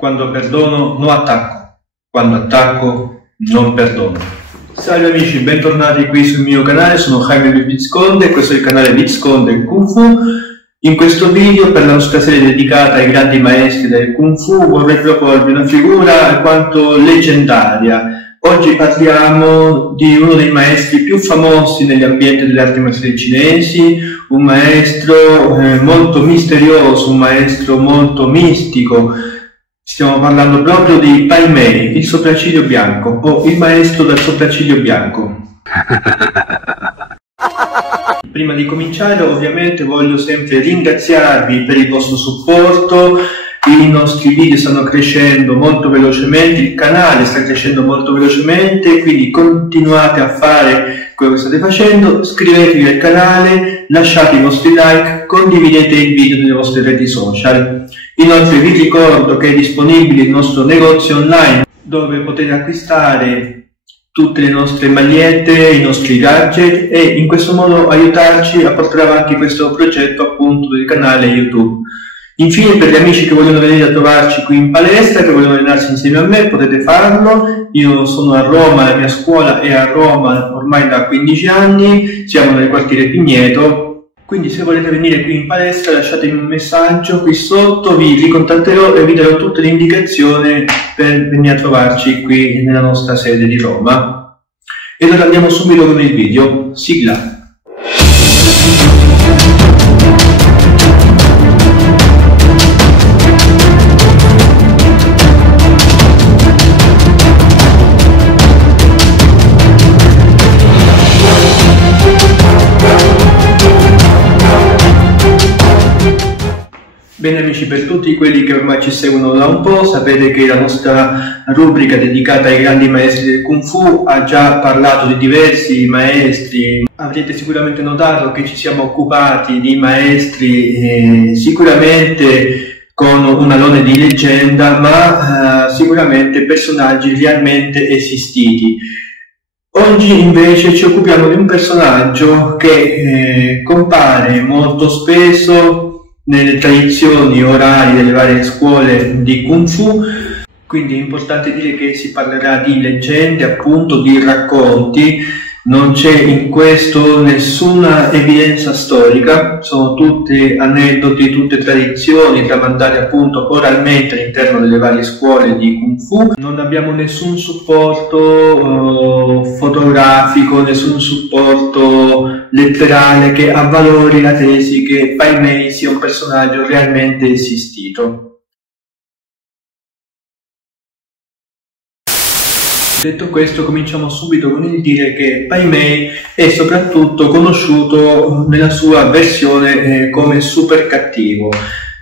Quando perdono non attacco, quando attacco non perdono. Salve amici, bentornati qui sul mio canale, sono Jaime Vizconde e questo è il canale Vizconde Kung Fu. In questo video, per la nostra serie dedicata ai grandi maestri del Kung Fu, vorrei proporvi una figura alquanto leggendaria. Oggi parliamo di uno dei maestri più famosi negli ambienti delle arti marziali cinesi, un maestro molto misterioso, un maestro molto mistico. Stiamo parlando proprio di Pai Mei, il sopracciglio bianco, o il maestro dal sopracciglio bianco. Prima di cominciare, ovviamente, voglio sempre ringraziarvi per il vostro supporto. I nostri video stanno crescendo molto velocemente, il canale sta crescendo molto velocemente, quindi continuate a fare quello che state facendo, iscrivetevi al canale, lasciate i vostri like, condividete il video nelle vostre reti social. Inoltre vi ricordo che è disponibile il nostro negozio online dove potete acquistare tutte le nostre magliette, i nostri gadget e in questo modo aiutarci a portare avanti questo progetto appunto del canale YouTube. Infine, per gli amici che vogliono venire a trovarci qui in palestra, che vogliono allenarsi insieme a me, potete farlo. Io sono a Roma, la mia scuola è a Roma ormai da 15 anni, siamo nel quartiere Pigneto, quindi se volete venire qui in palestra lasciatemi un messaggio qui sotto, vi ricontatterò e vi darò tutte le indicazioni per venire a trovarci qui nella nostra sede di Roma. Ed ora andiamo subito con il video, sigla! Bene amici, per tutti quelli che ormai ci seguono da un po', sapete che la nostra rubrica dedicata ai grandi maestri del Kung Fu ha già parlato di diversi maestri. Avrete sicuramente notato che ci siamo occupati di maestri sicuramente con un alone di leggenda, ma sicuramente personaggi realmente esistiti. Oggi invece ci occupiamo di un personaggio che compare molto spesso nelle tradizioni orali delle varie scuole di Kung Fu, quindi è importante dire che si parlerà di leggende, appunto di racconti, non c'è in questo nessuna evidenza storica, sono tutti aneddoti, tutte tradizioni tramandate appunto oralmente all'interno delle varie scuole di Kung Fu. Non abbiamo nessun supporto fotografico, nessun supporto letterale che avvalori la tesi che Pai Mei sia un personaggio realmente esistito. Detto questo, cominciamo subito con il dire che Pai Mei è soprattutto conosciuto nella sua versione come super cattivo.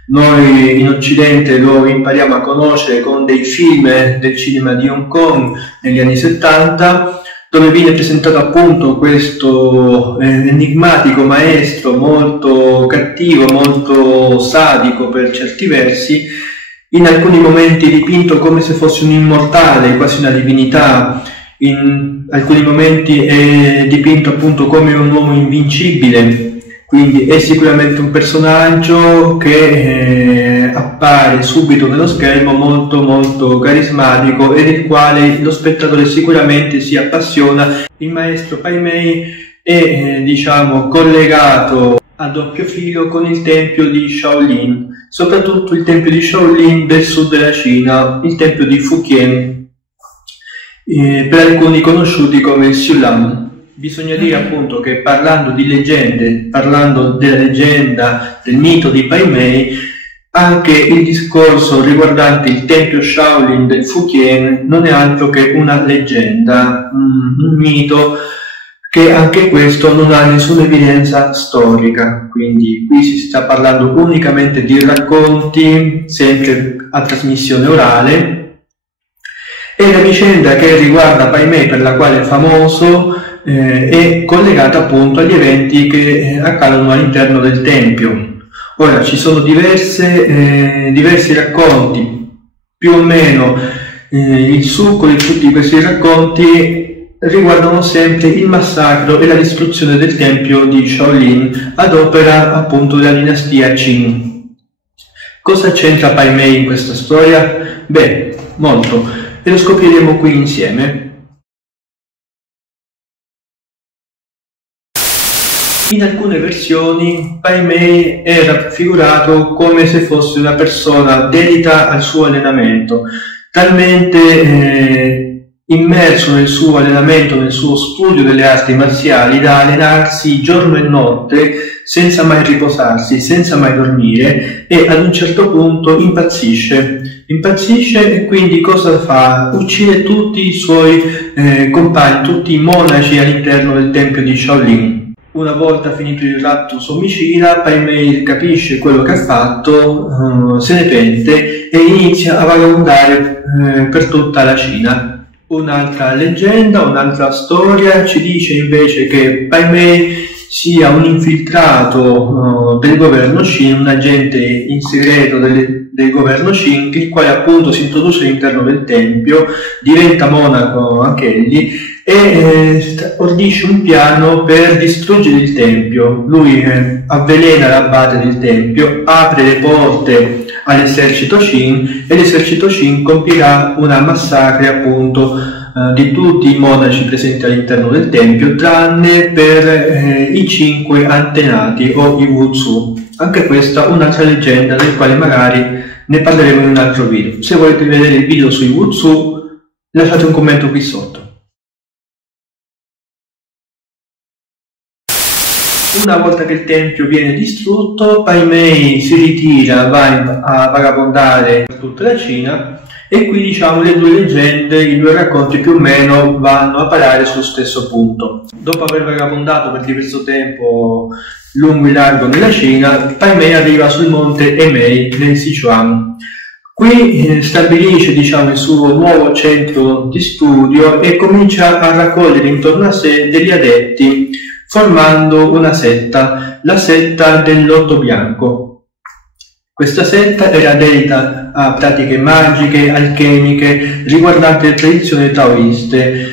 Noi in Occidente lo impariamo a conoscere con dei film del cinema di Hong Kong negli anni 70, dove viene presentato appunto questo enigmatico maestro molto cattivo, molto sadico per certi versi, in alcuni momenti dipinto come se fosse un immortale, quasi una divinità, in alcuni momenti è dipinto appunto come un uomo invincibile, quindi è sicuramente un personaggio che appare subito nello schermo molto carismatico e del quale lo spettatore sicuramente si appassiona. Il maestro Pai Mei è diciamo collegato a doppio filo con il tempio di Shaolin, soprattutto il tempio di Shaolin del sud della Cina, il tempio di Fujian, per alcuni conosciuti come il Siulam. Bisogna dire appunto che parlando di leggende, parlando della leggenda, del mito di Pai Mei, anche il discorso riguardante il tempio Shaolin del Fujian non è altro che una leggenda, un mito che anche questo non ha nessuna evidenza storica, quindi qui si sta parlando unicamente di racconti, sempre a trasmissione orale, e la vicenda che riguarda Pai Mei, per la quale è famoso, è collegata appunto agli eventi che accadono all'interno del tempio. Ora ci sono diversi racconti, più o meno il succo di tutti questi racconti riguardano sempre il massacro e la distruzione del tempio di Shaolin ad opera appunto della dinastia Qing. Cosa c'entra Pai Mei in questa storia? Beh, molto, e lo scopriremo qui insieme. In alcune versioni Pai Mei è raffigurato come se fosse una persona dedita al suo allenamento, talmente immerso nel suo allenamento, nel suo studio delle arti marziali, da allenarsi giorno e notte senza mai riposarsi, senza mai dormire, e ad un certo punto impazzisce e quindi cosa fa? Uccide tutti i suoi compagni, tutti i monaci all'interno del tempio di Shaolin. Una volta finito il raptus omicida, Pai Mei capisce quello che ha fatto, se ne pente e inizia a vagabondare per tutta la Cina. Un'altra leggenda, un'altra storia ci dice invece che Pai Mei sia un infiltrato del governo Qin, un agente in segreto del governo Qin, il quale appunto si introduce all'interno del tempio, diventa monaco anch'egli e ordisce un piano per distruggere il tempio. Lui avvelena l'abate del tempio, apre le porte all'esercito Qin e l'esercito Qin compirà una massacre appunto di tutti i monaci presenti all'interno del tempio, tranne per i 5 antenati o i Wuzhu. Anche questa è un'altra leggenda del quale magari ne parleremo in un altro video. Se volete vedere il video sui Wuzhu, lasciate un commento qui sotto. Una volta che il tempio viene distrutto, Pai Mei si ritira, va a vagabondare per tutta la Cina e qui diciamo le due leggende, i due racconti più o meno vanno a parare sullo stesso punto. Dopo aver vagabondato per diverso tempo lungo e largo nella Cina, Pai Mei arriva sul monte Emei nel Sichuan. Qui stabilisce diciamo, il suo nuovo centro di studio e comincia a raccogliere intorno a sé degli adepti, formando una setta, la setta del Lotto Bianco. Questa setta era dedita a pratiche magiche, alchemiche, riguardanti le tradizioni taoiste.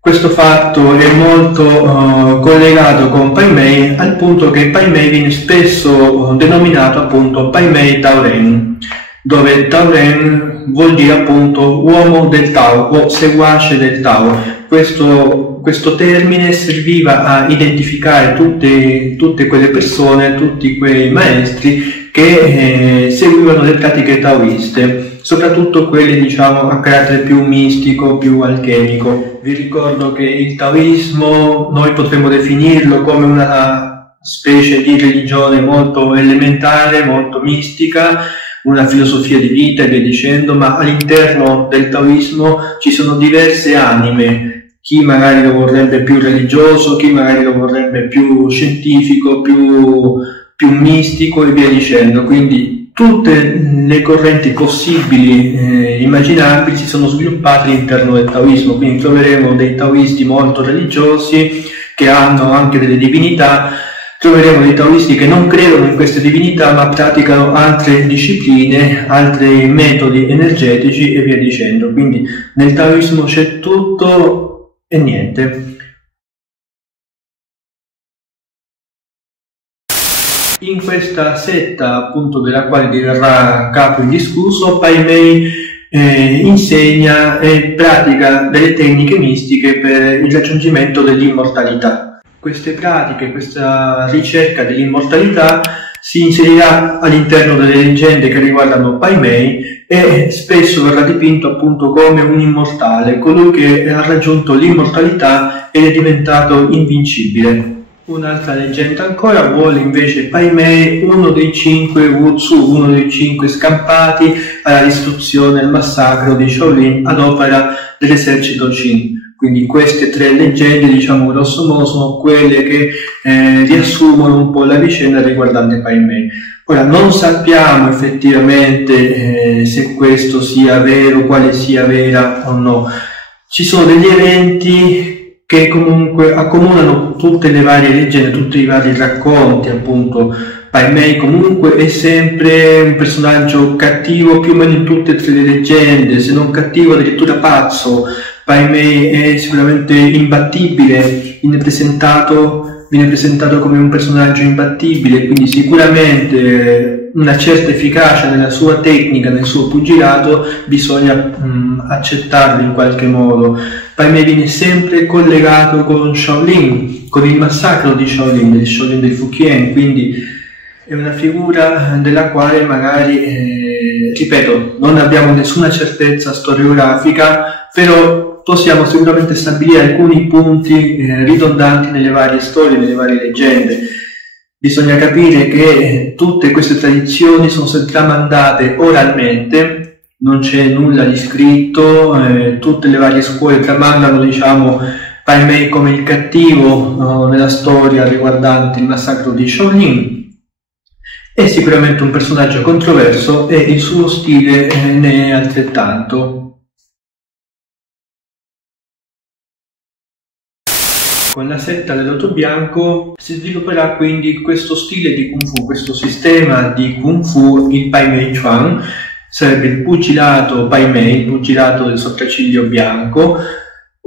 Questo fatto è molto collegato con Pai Mei, al punto che Pai Mei viene spesso denominato appunto Pai Mei Taoren, dove Taoren vuol dire appunto uomo del Tao o seguace del Tao. Questo termine serviva a identificare tutte quelle persone, tutti quei maestri che seguivano le pratiche taoiste, soprattutto quelle diciamo a carattere più mistico, più alchemico. Vi ricordo che il taoismo noi potremmo definirlo come una specie di religione molto elementare, molto mistica, una filosofia di vita e via dicendo, ma all'interno del taoismo ci sono diverse anime. Chi magari lo vorrebbe più religioso, chi magari lo vorrebbe più scientifico, più mistico e via dicendo. Quindi tutte le correnti possibili, immaginabili, si sono sviluppate all'interno del taoismo. Quindi troveremo dei taoisti molto religiosi che hanno anche delle divinità, troveremo dei taoisti che non credono in queste divinità ma praticano altre discipline, altri metodi energetici e via dicendo. Quindi nel taoismo c'è tutto e niente. In questa setta appunto della quale diverrà capo indiscusso, Pai Mei insegna e pratica delle tecniche mistiche per il raggiungimento dell'immortalità. Queste pratiche, questa ricerca dell'immortalità si inserirà all'interno delle leggende che riguardano Pai Mei e spesso verrà dipinto appunto come un immortale, colui che ha raggiunto l'immortalità ed è diventato invincibile. Un'altra leggenda ancora vuole invece Pai Mei uno dei 5 Wuzhu, uno dei 5 scampati alla distruzione e al massacro di Shaolin ad opera dell'esercito Qin. Quindi queste tre leggende, diciamo grosso modo, sono quelle che riassumono un po' la vicenda riguardante Pai Mei. Ora, non sappiamo effettivamente se questo sia vero, quale sia vera o no. Ci sono degli eventi che comunque accomunano tutte le varie leggende, tutti i vari racconti, appunto. Pai Mei comunque è sempre un personaggio cattivo più o meno in tutte e tre le leggende, se non cattivo addirittura pazzo. Pai Mei è sicuramente imbattibile, viene presentato come un personaggio imbattibile, quindi sicuramente una certa efficacia nella sua tecnica, nel suo pugilato, bisogna accettarlo in qualche modo. Pai Mei viene sempre collegato con Shaolin, con il massacro di Shaolin, del Shaolin del Fujian, quindi è una figura della quale magari, ripeto, non abbiamo nessuna certezza storiografica, però possiamo sicuramente stabilire alcuni punti ridondanti nelle varie storie, nelle varie leggende. Bisogna capire che tutte queste tradizioni sono state tramandate oralmente, non c'è nulla di scritto, tutte le varie scuole tramandano, diciamo, Pai Mei come il cattivo nella storia riguardante il massacro di Shaolin. È sicuramente un personaggio controverso e il suo stile ne è altrettanto. Con la setta del loto bianco si svilupperà quindi questo stile di Kung Fu, questo sistema di Kung Fu, il Pai Mei Chuan, sarebbe il pugilato Pai Mei, il pugilato del sopracciglio bianco,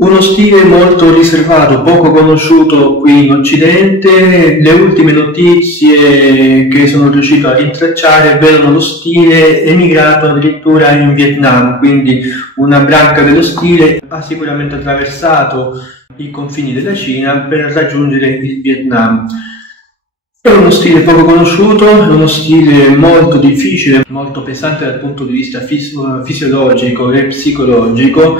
uno stile molto riservato, poco conosciuto qui in Occidente. Le ultime notizie che sono riuscito a rintracciare vedono lo stile emigrato addirittura in Vietnam, quindi una branca dello stile ha sicuramente attraversato i confini della Cina per raggiungere il Vietnam. È uno stile poco conosciuto, è uno stile molto difficile, molto pesante dal punto di vista fisiologico e psicologico,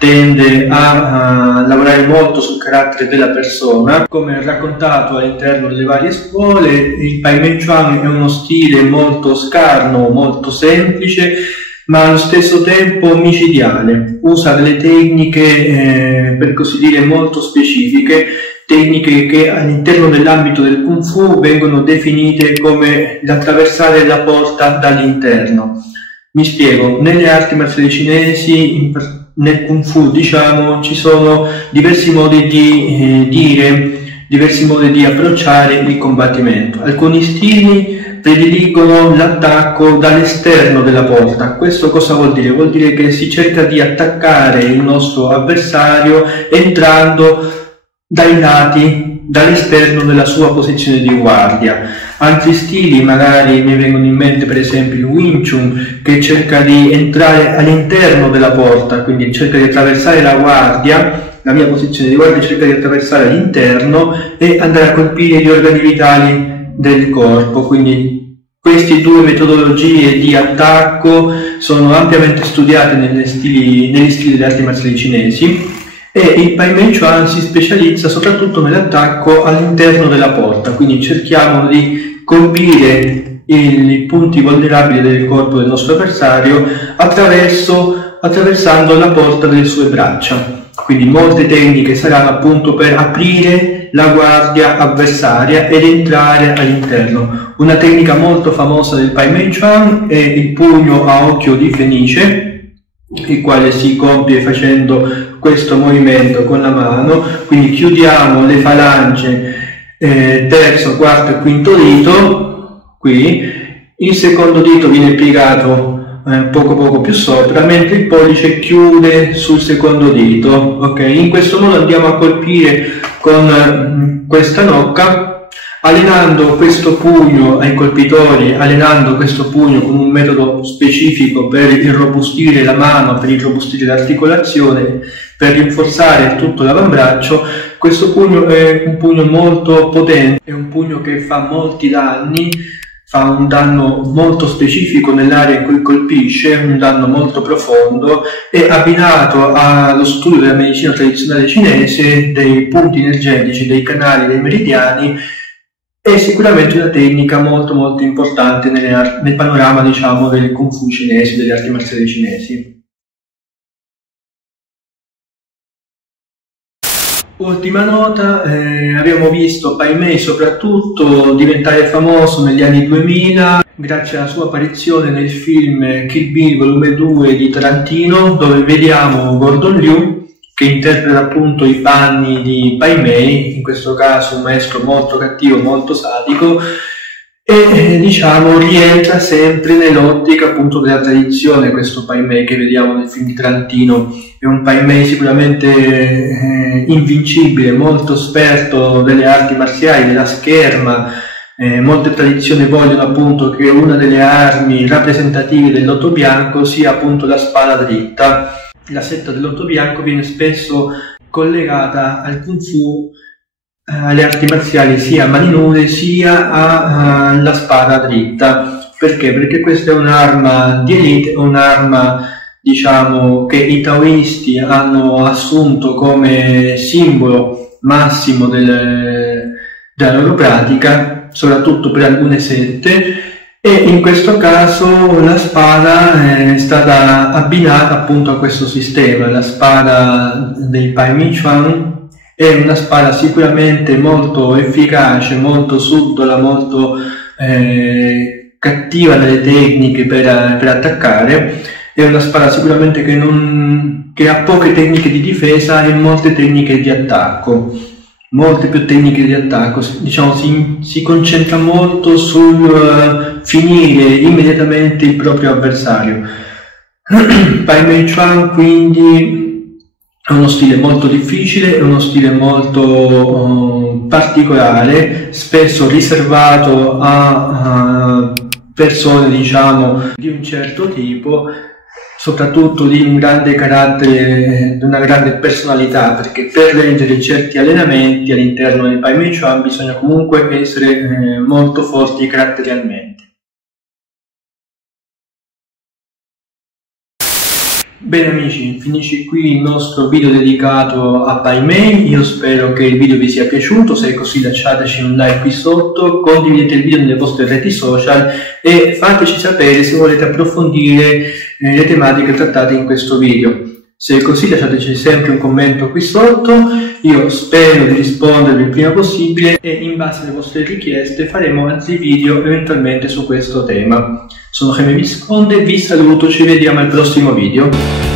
tende a lavorare molto sul carattere della persona. Come raccontato all'interno delle varie scuole, il Pai Mei Chuan è uno stile molto scarno, molto semplice, ma allo stesso tempo micidiale. Usa delle tecniche, per così dire, molto specifiche, tecniche che all'interno dell'ambito del Kung Fu vengono definite come l'attraversare la porta dall'interno. Mi spiego, nelle arti marziali cinesi, nel Kung Fu, diciamo, ci sono diversi modi di dire, diversi modi di approcciare il combattimento. Alcuni stili prediligono l'attacco dall'esterno della porta. Questo cosa vuol dire? Vuol dire che si cerca di attaccare il nostro avversario entrando dai lati, dall'esterno della sua posizione di guardia. Altri stili, magari mi vengono in mente per esempio il Wing Chun, che cerca di entrare all'interno della porta, quindi cerca di attraversare la guardia, la mia posizione di guardia cerca di attraversare all'interno e andare a colpire gli organi vitali del corpo. Quindi queste due metodologie di attacco sono ampiamente studiate negli stili delle arti marziali cinesi, e il Pai Mei Chuan si specializza soprattutto nell'attacco all'interno della porta, quindi cerchiamo di colpire i punti vulnerabili del corpo del nostro avversario attraversando la porta delle sue braccia. Quindi molte tecniche saranno appunto per aprire la guardia avversaria ed entrare all'interno. Una tecnica molto famosa del Pai Mei Chuan è il pugno a occhio di fenice, il quale si compie facendo questo movimento con la mano, quindi chiudiamo le falange terzo, quarto e quinto dito qui, il secondo dito viene piegato poco più sopra, mentre il pollice chiude sul secondo dito, ok? In questo modo andiamo a colpire con questa nocca, allenando questo pugno ai colpitori, allenando questo pugno con un metodo specifico per irrobustire la mano, per irrobustire l'articolazione, per rinforzare tutto l'avambraccio. Questo pugno è un pugno molto potente, è un pugno che fa molti danni, fa un danno molto specifico nell'area in cui colpisce, un danno molto profondo, e abbinato allo studio della medicina tradizionale cinese, dei punti energetici, dei canali, dei meridiani, è sicuramente una tecnica molto importante nel panorama, diciamo, del Kung Fu cinese, delle arti marziali cinesi. Ultima nota, abbiamo visto Pai Mei soprattutto diventare famoso negli anni 2000 grazie alla sua apparizione nel film Kill Bill volume 2 di Tarantino, dove vediamo Gordon Liu che interpreta appunto i panni di Pai Mei, in questo caso un maestro molto cattivo, molto sadico, e diciamo rientra sempre nell'ottica appunto della tradizione. Questo Pai Mei che vediamo nel film di Tarantino è un Pai Mei sicuramente invincibile, molto esperto delle arti marziali, della scherma, molte tradizioni vogliono appunto che una delle armi rappresentative del lotto bianco sia appunto la spada dritta. La setta del lotto bianco viene spesso collegata al Kung Fu, alle arti marziali sia a mani nude sia alla spada dritta. Perché? Perché questa è un'arma di elite, un'arma, diciamo, che i taoisti hanno assunto come simbolo massimo della loro pratica, soprattutto per alcune sette, e in questo caso la spada è stata abbinata appunto a questo sistema. La spada dei Pai Mei Chuan è una spada sicuramente molto efficace, molto subdola, molto cattiva nelle tecniche per attaccare. È una spada sicuramente che ha poche tecniche di difesa e molte tecniche di attacco, molte più tecniche di attacco. Diciamo, si concentra molto sul finire immediatamente il proprio avversario. Pai Mei Chuan quindi è uno stile molto difficile, è uno stile molto particolare, spesso riservato a persone, diciamo, di un certo tipo, soprattutto di un grande carattere, di una grande personalità, perché per reggere certi allenamenti all'interno del Pai Mei Chuan bisogna comunque essere molto forti caratterialmente. Bene amici, finisce qui il nostro video dedicato a Pai Mei. Io spero che il video vi sia piaciuto. Se è così lasciateci un like qui sotto, condividete il video nelle vostre reti social e fateci sapere se volete approfondire le tematiche trattate in questo video. Se è così lasciateci sempre un commento qui sotto, io spero di rispondervi il prima possibile e in base alle vostre richieste faremo altri video eventualmente su questo tema. Sono Jaime Visconde, vi saluto, ci vediamo al prossimo video.